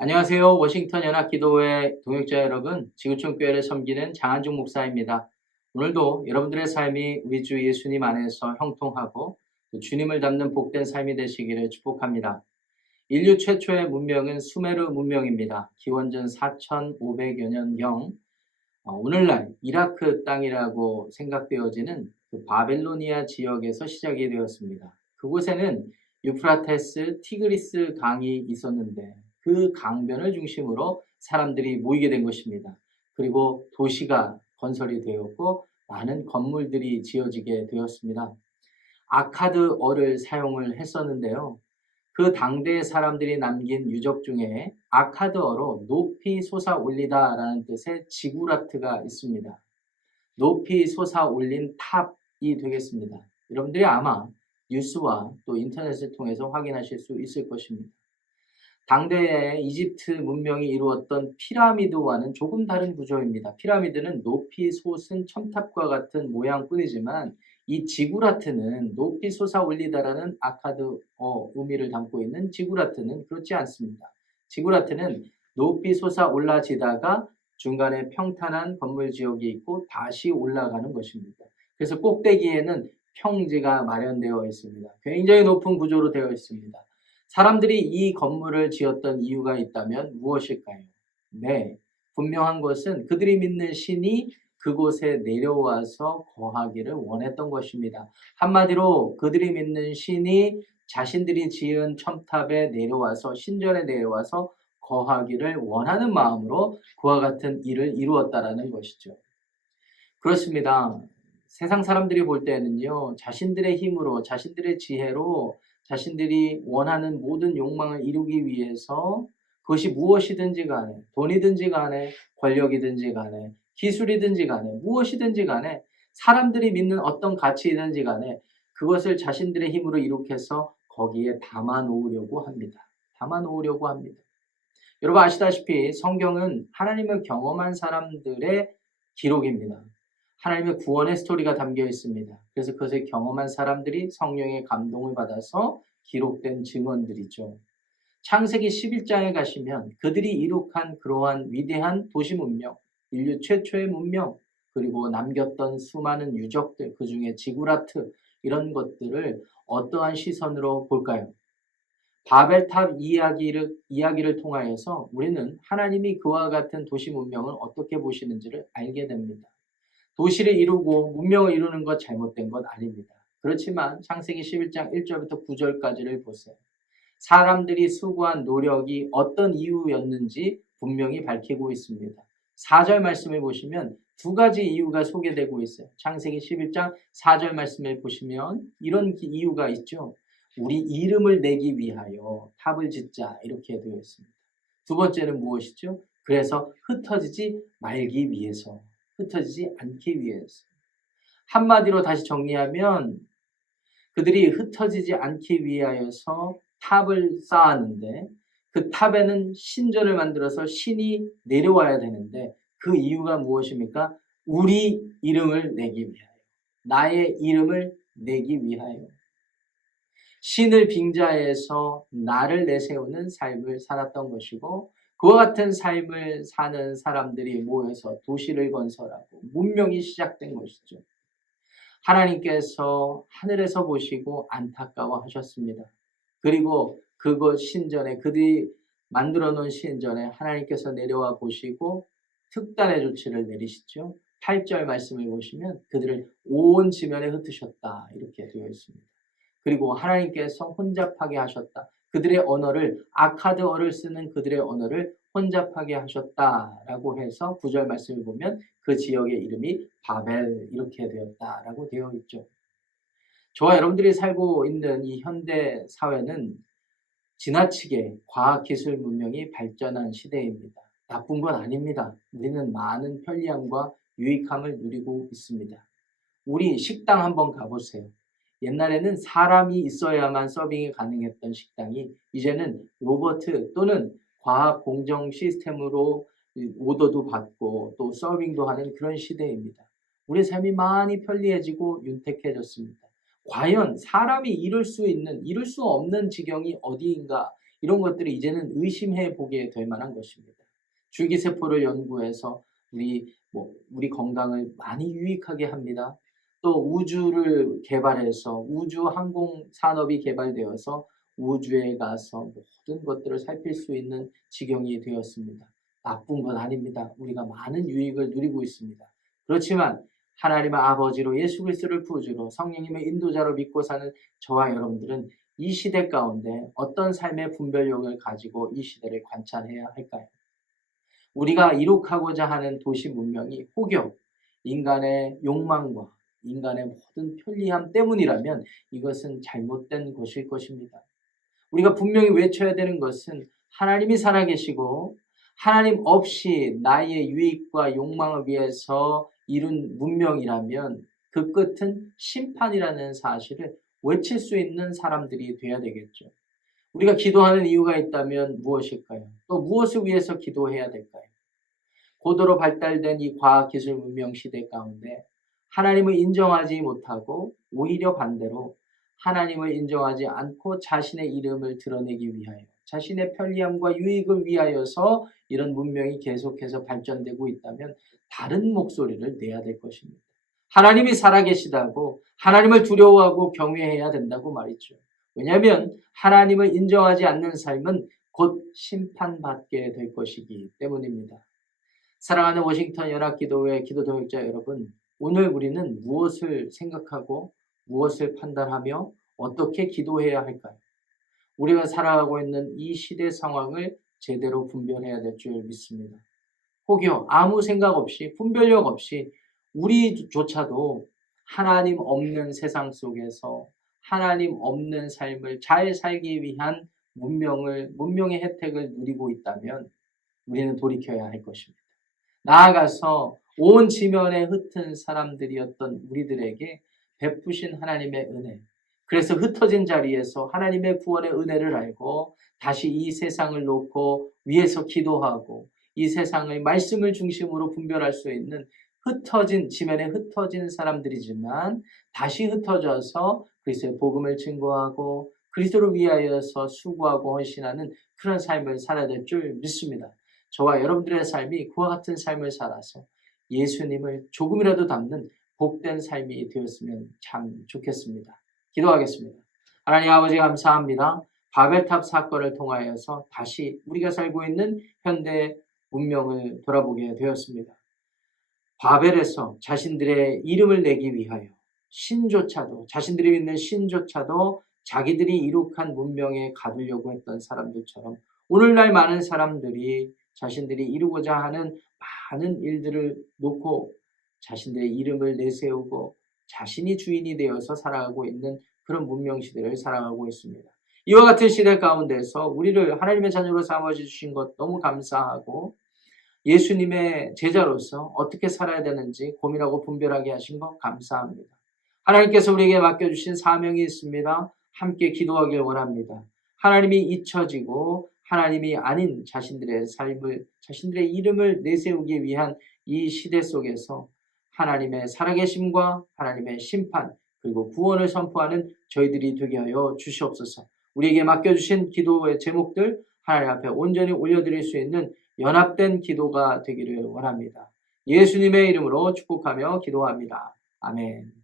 안녕하세요. 워싱턴 연합기도회 동역자 여러분, 지구촌 교회를 섬기는 장한중 목사입니다. 오늘도 여러분들의 삶이 우리 주 예수님 안에서 형통하고 주님을 닮는 복된 삶이 되시기를 축복합니다. 인류 최초의 문명은 수메르 문명입니다. 기원전 4500여 년경 오늘날 이라크 땅이라고 생각되어지는 그 바벨로니아 지역에서 시작이 되었습니다. 그곳에는 유프라테스, 티그리스 강이 있었는데 그 강변을 중심으로 사람들이 모이게 된 것입니다. 그리고 도시가 건설이 되었고 많은 건물들이 지어지게 되었습니다. 아카드어를 사용을 했었는데요. 그 당대의 사람들이 남긴 유적 중에 아카드어로 높이 솟아올리다라는 뜻의 지구라트가 있습니다. 높이 솟아올린 탑이 되겠습니다. 여러분들이 아마 뉴스와 또 인터넷을 통해서 확인하실 수 있을 것입니다. 당대의 이집트 문명이 이루었던 피라미드와는 조금 다른 구조입니다. 피라미드는 높이 솟은 첨탑과 같은 모양뿐이지만 이 지구라트는 높이 솟아올리다라는 아카드어 의미를 담고 있는 지구라트는 그렇지 않습니다. 지구라트는 높이 솟아올라지다가 중간에 평탄한 건물 지역이 있고 다시 올라가는 것입니다. 그래서 꼭대기에는 평지가 마련되어 있습니다. 굉장히 높은 구조로 되어 있습니다. 사람들이 이 건물을 지었던 이유가 있다면 무엇일까요? 네, 분명한 것은 그들이 믿는 신이 그곳에 내려와서 거하기를 원했던 것입니다. 한마디로 그들이 믿는 신이 자신들이 지은 첨탑에 내려와서 신전에 내려와서 거하기를 원하는 마음으로 그와 같은 일을 이루었다라는 것이죠. 그렇습니다. 세상 사람들이 볼 때는요, 자신들의 힘으로, 자신들의 지혜로 자신들이 원하는 모든 욕망을 이루기 위해서 그것이 무엇이든지 간에, 돈이든지 간에, 권력이든지 간에, 기술이든지 간에, 무엇이든지 간에, 사람들이 믿는 어떤 가치이든지 간에 그것을 자신들의 힘으로 이룩해서 거기에 담아 놓으려고 합니다. 담아 놓으려고 합니다. 여러분 아시다시피 성경은 하나님을 경험한 사람들의 기록입니다. 하나님의 구원의 스토리가 담겨 있습니다. 그래서 그것을 경험한 사람들이 성령의 감동을 받아서 기록된 증언들이죠. 창세기 11장에 가시면 그들이 이룩한 그러한 위대한 도시 문명, 인류 최초의 문명, 그리고 남겼던 수많은 유적들, 그 중에 지구라트 이런 것들을 어떠한 시선으로 볼까요? 바벨탑 이야기를 통하여서 우리는 하나님이 그와 같은 도시 문명을 어떻게 보시는지를 알게 됩니다. 도시를 이루고 문명을 이루는 것 잘못된 것 아닙니다. 그렇지만 창세기 11장 1절부터 9절까지를 보세요. 사람들이 수고한 노력이 어떤 이유였는지 분명히 밝히고 있습니다. 4절 말씀을 보시면 두 가지 이유가 소개되고 있어요. 창세기 11장 4절 말씀을 보시면 이런 이유가 있죠. 우리 이름을 내기 위하여 탑을 짓자 이렇게 되어 있습니다. 두 번째는 무엇이죠? 그래서 흩어지지 말기 위해서, 흩어지지 않기 위해서. 한마디로 다시 정리하면 그들이 흩어지지 않기 위하여서 탑을 쌓았는데 그 탑에는 신전을 만들어서 신이 내려와야 되는데 그 이유가 무엇입니까? 우리 이름을 내기 위하여, 나의 이름을 내기 위하여. 신을 빙자해서 나를 내세우는 삶을 살았던 것이고 그와 같은 삶을 사는 사람들이 모여서 도시를 건설하고 문명이 시작된 것이죠. 하나님께서 하늘에서 보시고 안타까워하셨습니다. 그리고 그곳 신전에 그들이 만들어 놓은 신전에 하나님께서 내려와 보시고 특단의 조치를 내리시죠. 8절 말씀을 보시면 그들을 온 지면에 흩으셨다 이렇게 되어 있습니다. 그리고 하나님께서 혼잡하게 하셨다. 그들의 언어를 아카드어를 쓰는 그들의 언어를 혼잡하게 하셨다라고 해서 9절 말씀을 보면 그 지역의 이름이 바벨 이렇게 되었다라고 되어 있죠. 저와 여러분들이 살고 있는 이 현대 사회는 지나치게 과학기술 문명이 발전한 시대입니다. 나쁜 건 아닙니다. 우리는 많은 편리함과 유익함을 누리고 있습니다. 우리 식당 한번 가보세요. 옛날에는 사람이 있어야만 서빙이 가능했던 식당이 이제는 로봇 또는 과학 공정 시스템으로 오더도 받고 또 서빙도 하는 그런 시대입니다. 우리 삶이 많이 편리해지고 윤택해졌습니다. 과연 사람이 이룰 수 있는, 이룰 수 없는 지경이 어디인가? 이런 것들이 이제는 의심해 보게 될 만한 것입니다. 줄기세포를 연구해서 우리 건강을 많이 유익하게 합니다. 또 우주를 개발해서 우주 항공 산업이 개발되어서 우주에 가서 모든 것들을 살필 수 있는 지경이 되었습니다. 나쁜 건 아닙니다. 우리가 많은 유익을 누리고 있습니다. 그렇지만 하나님의 아버지로 예수 그리스도를 구주로 성령님의 인도자로 믿고 사는 저와 여러분들은 이 시대 가운데 어떤 삶의 분별력을 가지고 이 시대를 관찰해야 할까요? 우리가 이룩하고자 하는 도시 문명이 혹여 인간의 욕망과 인간의 모든 편리함 때문이라면 이것은 잘못된 것일 것입니다. 우리가 분명히 외쳐야 되는 것은 하나님이 살아계시고 하나님 없이 나의 유익과 욕망을 위해서 이룬 문명이라면 그 끝은 심판이라는 사실을 외칠 수 있는 사람들이 되어야 되겠죠. 우리가 기도하는 이유가 있다면 무엇일까요? 또 무엇을 위해서 기도해야 될까요? 고도로 발달된 이 과학기술 문명 시대 가운데 하나님을 인정하지 못하고 오히려 반대로 하나님을 인정하지 않고 자신의 이름을 드러내기 위하여 자신의 편리함과 유익을 위하여서 이런 문명이 계속해서 발전되고 있다면 다른 목소리를 내야 될 것입니다. 하나님이 살아계시다고 하나님을 두려워하고 경외해야 된다고 말이죠. 왜냐하면 하나님을 인정하지 않는 삶은 곧 심판받게 될 것이기 때문입니다. 사랑하는 워싱턴 연합기도회 기도 동역자 여러분, 오늘 우리는 무엇을 생각하고 무엇을 판단하며 어떻게 기도해야 할까요? 우리가 살아가고 있는 이 시대 상황을 제대로 분별해야 될 줄 믿습니다. 혹여 아무 생각 없이 분별력 없이 우리조차도 하나님 없는 세상 속에서 하나님 없는 삶을 잘 살기 위한 문명의 혜택을 누리고 있다면 우리는 돌이켜야 할 것입니다. 나아가서 온 지면에 흩은 사람들이었던 우리들에게 베푸신 하나님의 은혜, 그래서 흩어진 자리에서 하나님의 구원의 은혜를 알고 다시 이 세상을 놓고 위에서 기도하고 이 세상의 말씀을 중심으로 분별할 수 있는 지면에 흩어진 사람들이지만 다시 흩어져서 그리스도의 복음을 증거하고 그리스도를 위하여서 수고하고 헌신하는 그런 삶을 살아야 될 줄 믿습니다. 저와 여러분들의 삶이 그와 같은 삶을 살아서 예수님을 조금이라도 닮는 복된 삶이 되었으면 참 좋겠습니다. 기도하겠습니다. 하나님 아버지 감사합니다. 바벨탑 사건을 통하여서 다시 우리가 살고 있는 현대 문명을 돌아보게 되었습니다. 바벨에서 자신들의 이름을 내기 위하여 자신들이 믿는 신조차도 자기들이 이룩한 문명에 가두려고 했던 사람들처럼 오늘날 많은 사람들이 자신들이 이루고자 하는 많은 일들을 놓고 자신들의 이름을 내세우고 자신이 주인이 되어서 살아가고 있는 그런 문명 시대를 살아가고 있습니다. 이와 같은 시대 가운데서 우리를 하나님의 자녀로 삼아주신 것 너무 감사하고 예수님의 제자로서 어떻게 살아야 되는지 고민하고 분별하게 하신 것 감사합니다. 하나님께서 우리에게 맡겨주신 사명이 있습니다. 함께 기도하길 원합니다. 하나님이 잊혀지고 하나님이 아닌 자신들의 삶을, 자신들의 이름을 내세우기 위한 이 시대 속에서 하나님의 살아계심과 하나님의 심판 그리고 구원을 선포하는 저희들이 되게 하여 주시옵소서. 우리에게 맡겨주신 기도의 제목들 하나님 앞에 온전히 올려드릴 수 있는 연합된 기도가 되기를 원합니다. 예수님의 이름으로 축복하며 기도합니다. 아멘.